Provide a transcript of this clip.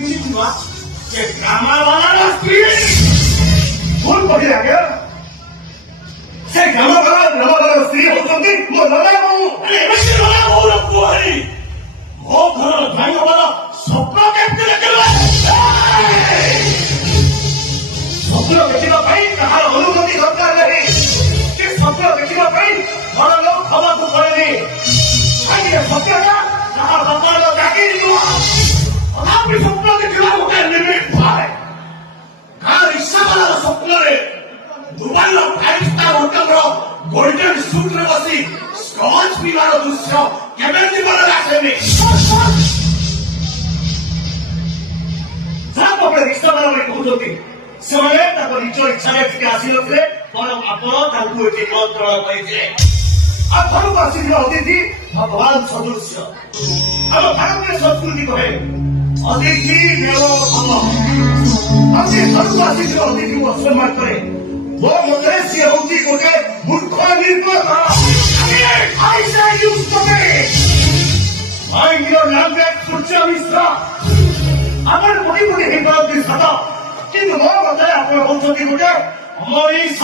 ଯେ ଗ୍ରାମବାଲାର ସ୍ତ୍ରୀ ଭୁଲ କହିଲେ ଆଜ୍ଞା ସେ ଗ୍ରାମବାଲାର ସ୍ତ୍ରୀ ହଉଛନ୍ତି ମୋ ଲଲା ବୋହୂ। ଏମିତି ଲଲା ବୋହୂର ପୁଅ ହେଇ ମୋ ଘରର ଭାଇଙ୍କର ସ୍ୱପ୍ନ କେମିତି ଦେଖିଲେ? ସ୍ୱପ୍ନ ଦେଖିବା ପାଇଁ କାହାର ଅନୁମତି ଦରକାର ନାହିଁ। ସେ ସ୍ୱପ୍ନ ଦେଖିବା ପାଇଁ ଘର ଲୋକ ହବାକୁ ପଡେନି। କାହିଁକି ସତ୍ୟଟା କାହା ବାପାର ଚାକିରି ନୁହଁ। ତଥାପି ସ୍ୱପ୍ନ ଦେଖିବା ଗୋଟେ ଲିମିଟ ଥାଏ। କାହା ରିକ୍ସାବାଲାର ସ୍ୱପ୍ନରେ ଦୁବାଇର 5 ଷ୍ଟାର ହୋଟେଲର ଗୋଲ୍ଡେନ ସୁଟରେ ବସି ସ୍କଚ୍ ପିଇବାର ଦୃଶ୍ୟ କେବେ ଜୀବନରେ ଆସେନି। ଯାହାକୁ ଆପଣ ରିକ୍ସାବାଲା ବୋଲି କହୁଛନ୍ତି ସେମାନେ ତାଙ୍କ ନିଜ ଇଚ୍ଛାରେ ଏଠିକି ଆସିନଥିଲେ, ବରଂ ଆପଣ ତାଙ୍କୁ ଏଠି ନିମନ୍ତ୍ରଣ କରିଥିଲେ। ଆଉ ଘରକୁ ଆସିଥିବା ଅତିଥି ଭଗବାନ ସଦୃଶ୍ୟ। ଆମ ଭାରତୀୟ ସଂସ୍କୃତି କହେ ଅତିଥି ଦେବ ଭବ। ଆଉ ସେ ଘରକୁ ଆସିଥିବା ଅତିଥିକୁ ଅସମ୍ମାନ କରେ। ମୋ ମତରେ ସିଏ ହଉଛି ଗୋଟେ ମୂର୍ଖ ନିର୍ମଳ। ସୂର୍ଯ୍ୟ ମିଶ୍ର ଆମର କୋଟି କୋଟି ହେଇପାରନ୍ତି ସତ, କିନ୍ତୁ ମୋ ମତରେ ଆପଣ ହଉଛନ୍ତି ଗୋଟେ ମଣିଷ।